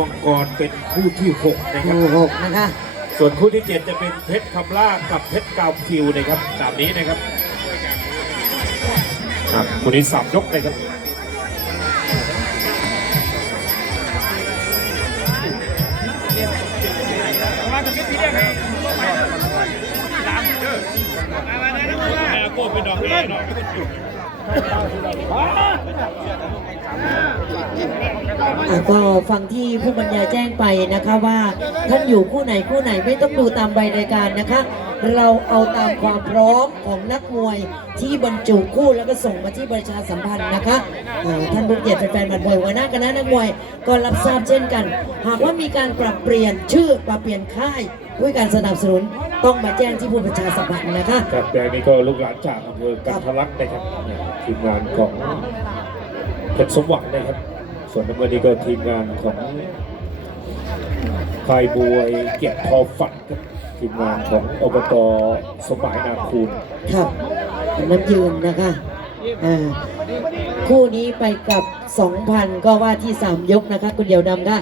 มังกรเป็นคู่ที่6นะครับ คู่หกนะคะ ส่วนคู่ที่7จะเป็นเพชรคำล่ากับเพชรกาวคิวนะครับตามนี้นะครับครับคู่นี้สามยกนะครับอ่ะก็ฟังที่ผู้บรรยายแจ้งไปนะคะว่าท่านอยู่คู่ไหนคู่ไหนไม่ต้องดูตามใบรายการนะคะ เราเอาตามความพร้อมของนักมวยที่บรรจุคู่แล้วก็ส่งมาที่ประชาสัมพันธ์นะคะเอ่อท่านผู้เกียรติแฟนๆบันเทิงหัวหน้าคณะนักมวยก็รับทราบเช่นกัน หากว่ามีการปรับเปลี่ยนชื่อปรับเปลี่ยนค่ายด้วยการสนับสนุนต้องมาแจ้งที่ผู้ประชาสัมพันธ์นะคะครับแดงนี่ก็ลูกหลานจากอำเภอกันทะลักนะครับทีมงานของเพชรสมหวังนะครับ ส่วนน้ำเงินนี่ก็ทีมงานของค่ายบวยเกียรติทอฝันครับ ทีมงานของอบตสมหมายนาคูลครับน้ำยืนนะคะอ่าคู่นี้ไปกับ 2,000 ก็ว่าที่ 3 ยกนะคะ คุณเดียวดำค่ะ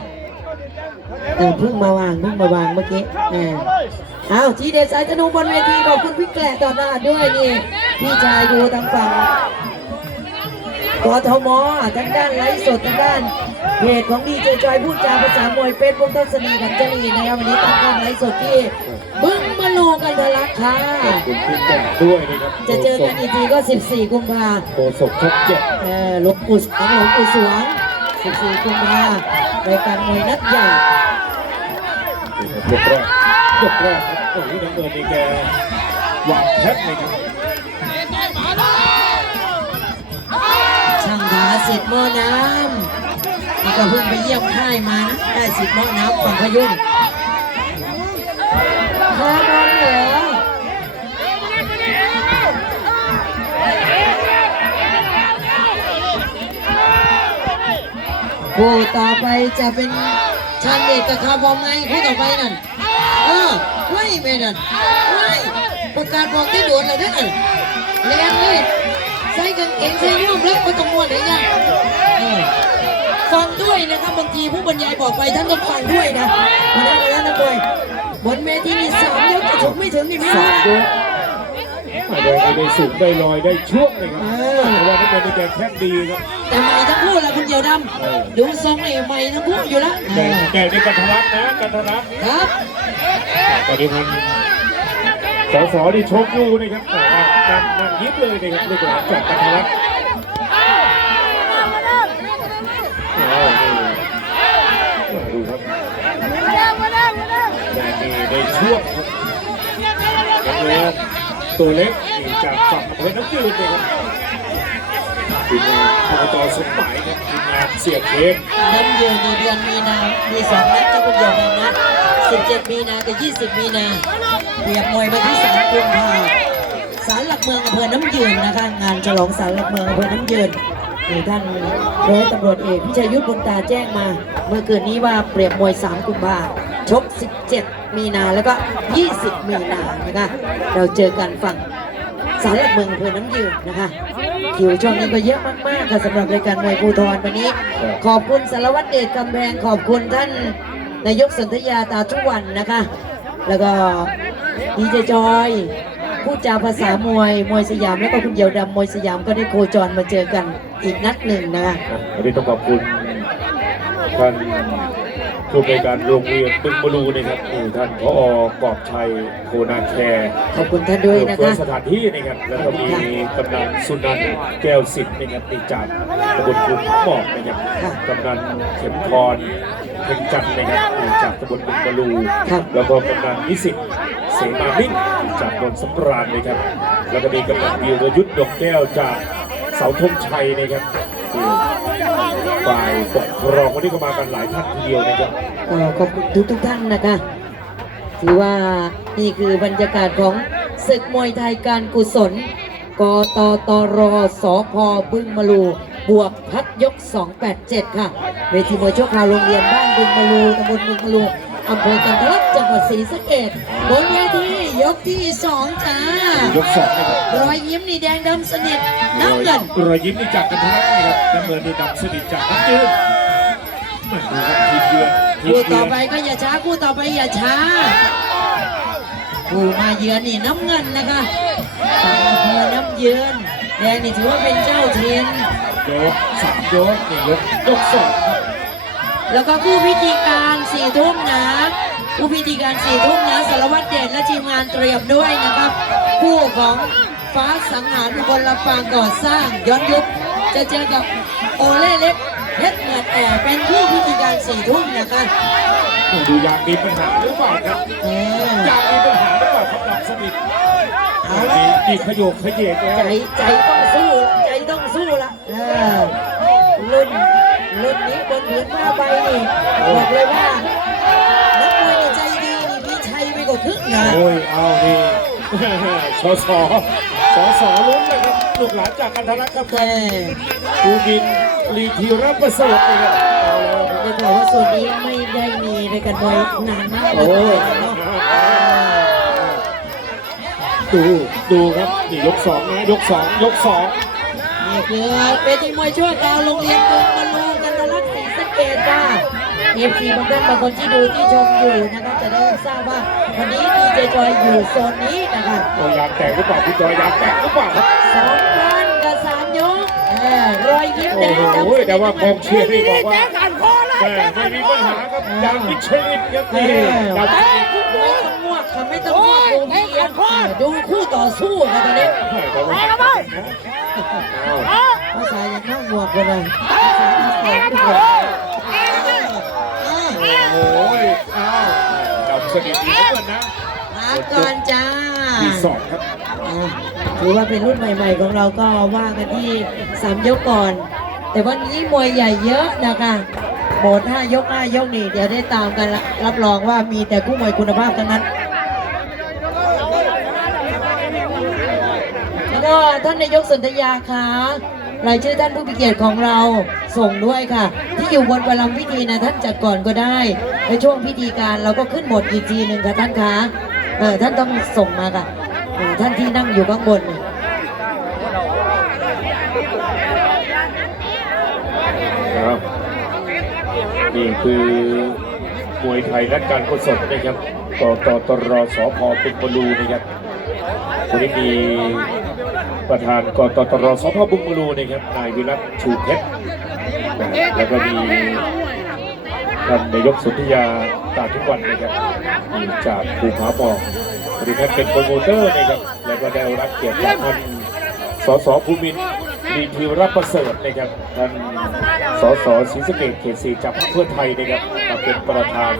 อ่าเพิ่งมาวางเพิ่งมาวางเมื่อกี้อ่าอ้าวทีเดชสายธนูบนเวทีขอบคุณพี่แกละต่อหน้าด้วยนี่พี่ชายดูทางฝั่งกทมทางด้านไลฟ์สดทางด้านเพจของดีเจจอยพูดจาภาษามวยเป็นพวกต้นเสน่ห์กันจรีนะครับวันนี้ตั้งกล้องไลฟ์สดที่ บึ้งมาลูกันทะลักค่ะ ขอบคุณพี่แก่ด้วยนะครับจะเจอกันอีกทีก็ 14 กุมภาโฆษกช่องเจ็ดเออหลวงปู่สวงหลวงปู่สวง 14 กุมภารายการมวยนัดใหญ่ยกแรกยกแรกครับโอ้ยน้ำเงินนี่แกวางแพ็คเลยครับช่างทาสิทธิ์หม้อน้ำนี่ก็เพิ่งไปเยี่ยมค่ายมานะได้สิทธิ์หม้อน้ำฝั่งพยุง คู่ต่อไปจะเป็นชานเดชกับคาร์บอมไงคู่ต่อไปนั่น เออไว้ไปนั่นไว้ประกาศบอกที่ด่วนเลยนั่นแรงเลยใส่กางเกงใส่ย่อมแล้วก็ต้องม้วนเลยนะเออฟังด้วยนะครับบางทีผู้บรรยายบอกไปท่านต้องฟังด้วยนะมาได้แล้วนะบอยบนเวทีนี่สามยกจะถึงไม่ถึงนี่ไม่รู้สามนะยกแดงนี่ได้สูงได้ลอยได้ช่วงเลยครับเออ แต่ว่าน้ำเงินนี่แกแพ็คดีครับ แต่ใหม่ทั้งคู่แหละคุณเดียวดำดูทรงนี่ใหม่ทั้งคู่อยู่แล้วแดงแดงนี่กันทะลักนะกันทะลักครับตอนนี้มันสอสอที่ชกอยู่นะครับแต่ว่านั่งนั่งยิ้มเลยนะครับลูกหลานจากกันทะลักอ้าวนี่ดูครับแดงนี่ได้ช่วงครับแล้วตัวเล็กนี่จากฝั่งอำเภอน้ำจืดเลยครับ ทีมงานอบตสมหมายครับทีมงานเสียเค้กน้ำเยืนในเดือนมีนา มีสองนัดเจ้าคุณเดียวดำนะ17 มีนากับ 20 มีนาเปรียบมวยมาที่3กุมภาศาลหลักเมืองอำเภอน้ำยืนนะคะ งานฉลองศาลหลักเมืองอำเภอน้ำยืนนี่ท่านร้อยตำรวจเอกพิชัยยุทธบุญตาแจ้งมา เมื่อคืนนี้ว่าเปรียบมวย 3 กุมภาชก 17 มีนาแล้วก็ 20 มีนานะคะ เราเจอกันฝั่ง สารหลักเมืองอำเภอน้ำยืนนะคะคิวช่วงนี้ก็เยอะมากๆค่ะสำหรับรายการมวยภูทรวันนี้ ขอบคุณสารวัตรเดชกำแพงขอบคุณท่านนายกสนธยาตาทุกวันนะคะ แล้วก็ดีเจจอยพูดจาภาษามวยมวยสยามแล้วก็คุณเหี่ยวดำมวยสยามก็ได้โคจรมาเจอกันอีกนัดหนึ่งนะคะวันนี้ต้องขอบคุณท่าน ผู้ในวยการโรงเรียนบึงบรูนะครับนี่ท่านพอกอบชัยโคนาแคร์ขอบคุณท่านด้วยนะเปิคะดสถานที่นะครับแล้วก็มีกำนันสุนันท์แก้วสิทธิ์นะครับนี่จากตำบลคุมหมอกนะครับค่ะกำนันเข็มพรเพ็งจันทร์นะครับนี่จากตำบลบึงบรูครับแล้วก็กำนันนิสิตเสมามิ่งจากนนท์สำราญนะครับ แล้วก็มีกำนันวีรยุทธ์ดอกแก้วจากเสาธงชัยนะครับที่ ฝ่ายปกครองวันนี้ก็มากันหลายท่านทีเดียวนะครับก็ขอบคุณทุกทุกท่านนะคะถือว่านี่คือบรรยากาศของศึกมวยไทยการกุศล กตตรสพบึงมะลูบวกพัดยก 287 ค่ะ เวทีมวยชั่วคราวโรงเรียนบ้านบึงมะลูตำบลบึงมะลู อำเภอกันทะลักจังหวัดศรีสะเกษบนเวทียกที่2จ้ายกสองนะครับรอยยิ้มนี่แดงดำสนิทน้ำเงินรอยยิ้มนี่จากกันทะลักนะครับน้ำเงินนี่ดำสนิทจากน้ำจืดแหม่ดูครับทีมเยือนทีมคู่เยืต่ออนไปก็อย่าช้าคู่ต่อไปอย่าช้าคู่มาเยือนนี่น้ำเงินนะคะฝั่งอำเภอน้ำเยือนแดงนี่ถือว่าเป็นเจ้าเทียนยกสามยกนี่ยกยกสองครับ แล้วก็ผู้พิธีการสี่ทุ่มนะผู้พิธีการสี่ทุ่มนะสารวัตรเด่นและทีมงานเตรียมด้วยนะครับ คู่ของฟ้าสังหารอุบลลำปางก่อสร้างย้อนยุคจะเจอกับโอเล่เล็กเพชรเหมือดแอเป็นผู้พิธีการสี่ทุ่มนะคะดูอยากมีปัญหาหรือเปล่าครับเอออยากมีปัญหาหรือเปล่าครับดับสนิทเอามีละมีขยกขยเยกแล้วใจใจต้องสู้ละใจต้องสู้ละเออรุ่น รุ่นนี้บนผืนผ้าใบนี่บอกเลยว่านักมวยนี่ใจดีนี่มีชัยไปกว่าครึ่งนะโอ้ยเอานี่สอสอสอสอลุ้นเลยครับลูกหลานจากกันทรครับแต่ภูมินทร์ลีธีรประเสริฐนี่ครับเอาแล้วครับจะบอกว่าส่วนนี้ไม่ได้มีในกันมวยนานมากโอ้เลยยเนาะดูดูครับนี่ยกสองนะยกสองยกสองนี่คือเป็นทีมมวยชั่วคราวโรงเรียนกรุง เกดจ้าเอฟซีบางท่านบางคนที่ดูที่ชมอยู่นะครับจะได้ทราบว่าวันนี้ดีเจจอยอยู่โซนนี้นะคะตัวยางแตกหรือเปล่าพี่จอยยางแตกหรือเปล่าสองพันกับสามยกเออรอยยิ้มแดงดำโหแต่ว่ากองเชียร์นี่บอกว่าแม่ไม่มีปัญหาครับยางมิชลินครับนี่ดาวมิชลินไม่ต้องงวกค่ะไม่ต้องงวกดูพี่เอียนดูคู่ต่อสู้ค่ะตอนนี้แต่ว่าเอาภาษายังน่างวกกันเลยภาษาอีสานทุกคนอ่า โอ้ยอ้าวดาวสนิทดีเหมือนกันนะมาก่อนจ้ามีสองครับอ่าถือว่าเป็นรุ่นใหม่ ๆ ของเราก็ว่ากันที่สามยกก่อน แต่วันนี้มวยใหญ่เยอะนะคะโหมดห้ายกห้ายกนี่เดี๋ยวได้ตามกันละรับรองว่ามีแต่คู่มวยคุณภาพทั้งนั้น แล้วก็ท่านนายกสนธยาคะ รายชื่อท่านผู้พิเกียรติของเราส่งด้วยค่ะ ที่อยู่บนประลำพิธีนะท่านจัดก่อนก็ได้ในช่วงพิธีการเราก็ขึ้นหมดอีกทีหนึ่งค่ะท่านคะเออท่านต้องส่งมาค่ะท่านที่นั่งอยู่ข้างบนครับนี่คือมวยไทยและการกุศลนะครับ ต่อต่อตรสอพเป็นบอลูนะครับวันนี้มี ประธานกตตรสพบุญบอลูนะครับนายวิรัตชูเพชรแล้วก็มีท่านนายกสุธิยาตาทุกวันนะครับมีจากภูผาหมอกวันนี้ท่านเป็นโปรโมเตอร์นะครับแล้วก็ได้รับเกียรติจากท่านสสภูมินร์ดีทีรับประเสริฐนะครับท่านสสศรีสะเกษเขตสีจากพรรคเพื่อไทยนะครับมาเป็นประธาน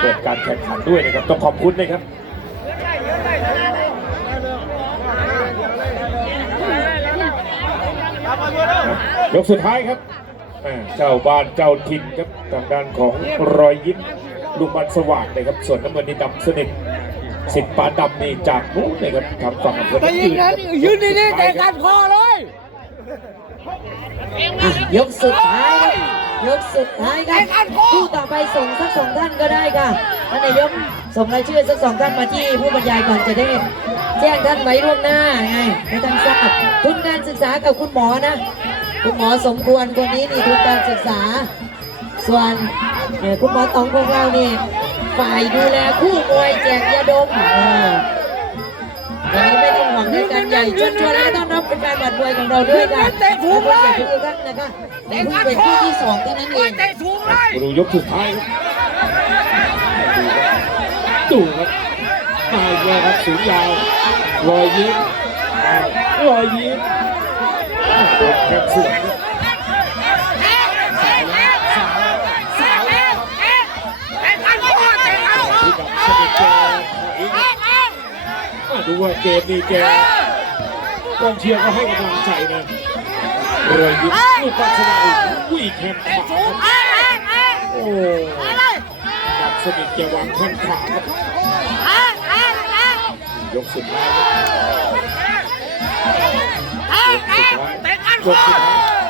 เปิดการแข่งขันด้วยนะครับต้องขอบคุณนะครับ ยกสุดท้ายครับอ่าเจ้าบ้านเจ้าถิ่นครับทางด้านของรอยยิ้มลูกบันสว่างนะครับ ส่วนน้ำเงินนี่ดำสนิทสิทธิ์ปาดำนี่จากนู้นนะครับทางฝั่งอำเภอแต่น้ำยิยืงนนั้นครับยืนนี่ๆแต่การคอเลยอะยกสุดท้ายครับ ยกสุดท้ายครับคู่ต่อไปส่งสักสองท่านก็ได้ค่ะท่านนายกส่งรายชื่อสักสองท่านมาที่ผู้บรรยายก่อนจะได้แจ้งท่านไว้ล่วงหน้าไงให้ท่านทราบทุนการศึกษากับคุณหมอนะ คุณหมอสมควรคนนี้นี่ทุนการศึกษา ส่วนเนี่ยคุณหมอตองพวกเรานี่ฝ่ายดูแลคู่มวยแจกยาดมเออวันนี้ไม่ ต้องหวังในใหญ่ชวนชวนและต้อนรับเป็นการบัดมวยของเราด้วยค่ะเตะถูกเลยนะคะแต่เพิ่งเป็นคู่ที่สองเท่านั้นเองเตะสูงเลยดูยกสุดท้ายครับดูครับมาอีกแล้วครับสูงยาวรอยยิ้มอ้าวรอยยิ้มแข้งสวนคบสนิทแกถอยดูว่าเกมนี้แก กองเชียร์ก็ให้กำลังใจนะรอยยิ้มลูกปัสนาอุ้ยแข้งขวาครับโอ้ดับสนิทแกวางแข้งขวาครับยกสุดท้ายครับยกสุดท้ายยกสุดท้าย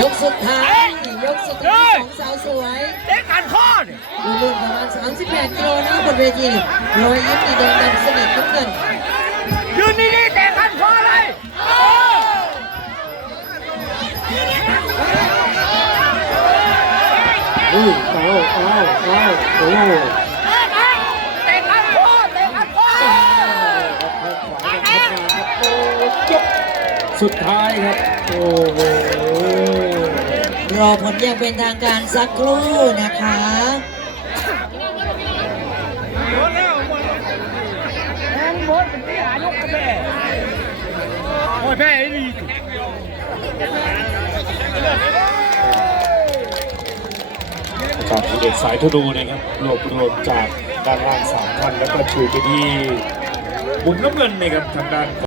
ยกสุดท้ายยกสุดตอนนี้สองสาวสวยเตะกันข้อเนี่ยรุ่นประมาณ 38กิโลนะบนเวทีรอยยิ้มดีแดงดำสนิทน้ำเงินยืนนี่ๆเตะกันข้อเลยเอออุ้ยเอาเอาเอาโอ้เตะกันข้อเตะกันข้อครับขวายังทำงานครับโอ้จบสุดท้ายครับ โอ้โห รอผลอย่างเป็นทางการสักครู่นะคะหมดแล้วหมดแล้วแทงหมดเป็นที่หายกกระแม่โอ้ยแม่ดีจากเด็กสายธนูนะครับรวบรวมจากด้านล่างสามท่านแล้วก็ชูไปที่มุมน้ำเงินนะครับทางด้าน